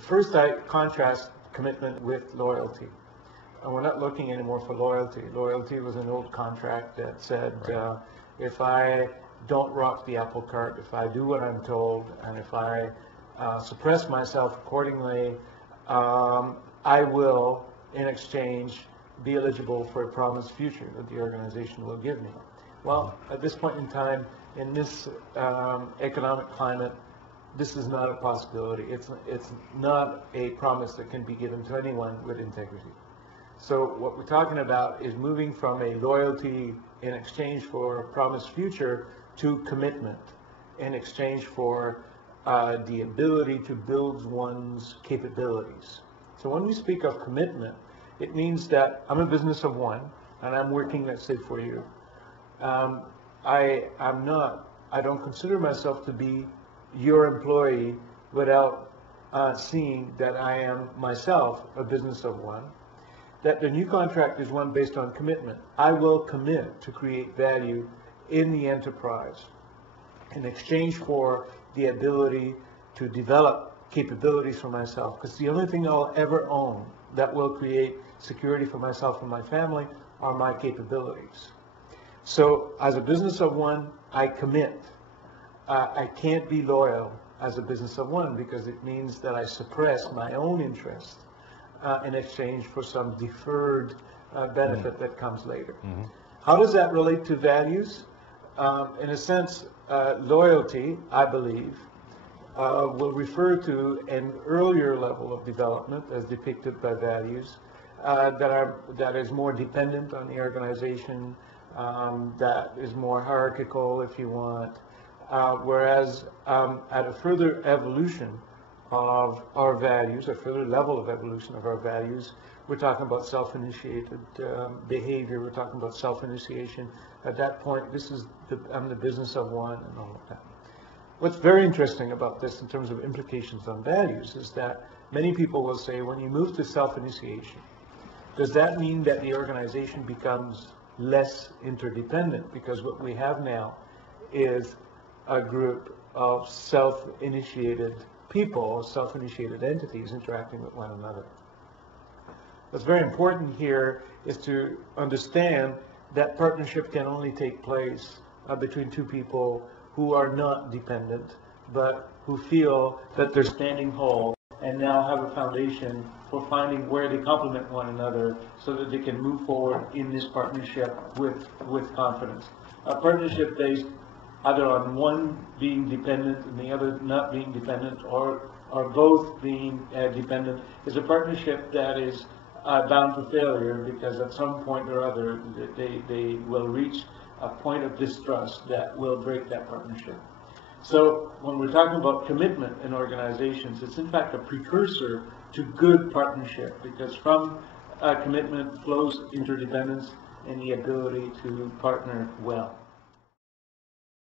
First, I contrast commitment with loyalty. And we're not looking anymore for loyalty. Loyalty was an old contract that said, if I don't rock the apple cart, if I do what I'm told, and if I suppress myself accordingly, I will, in exchange, be eligible for a promised future that the organization will give me. Well, at this point in time, in this economic climate, this is not a possibility. It's not a promise that can be given to anyone with integrity. So what we're talking about is moving from a loyalty in exchange for a promised future to commitment in exchange for the ability to build one's capabilities. So when we speak of commitment, it means that I'm a business of one, and I'm working, let's say, for you. I don't consider myself to be your employee without seeing that I am myself a business of one, that the new contract is one based on commitment. I will commit to create value in the enterprise in exchange for the ability to develop capabilities for myself, because the only thing I'll ever own that will create security for myself and my family are my capabilities. So as a business of one, I commit. I can't be loyal as a business of one because it means that I suppress my own interest in exchange for some deferred benefit that comes later. How does that relate to values? In a sense, loyalty, I believe, will refer to an earlier level of development as depicted by values that is more dependent on the organization, that is more hierarchical, if you want. Whereas at a further evolution of our values, a further level of evolution of our values, we're talking about self-initiated behavior, we're talking about self-initiation. At that point, I'm the business of one and all of that. What's very interesting about this in terms of implications on values is that many people will say, when you move to self-initiation, does that mean that the organization becomes less interdependent? Because what we have now is a group of self-initiated people, self-initiated entities interacting with one another. What's very important here is to understand that partnership can only take place between two people who are not dependent, but who feel that they're standing whole and now have a foundation for finding where they complement one another so that they can move forward in this partnership with confidence. A partnership based either on one being dependent and the other not being dependent, or both being dependent, is a partnership that is bound for failure, because at some point or other they will reach a point of distrust that will break that partnership. So when we're talking about commitment in organizations, it's in fact a precursor to good partnership, because from commitment flows interdependence and the ability to partner well.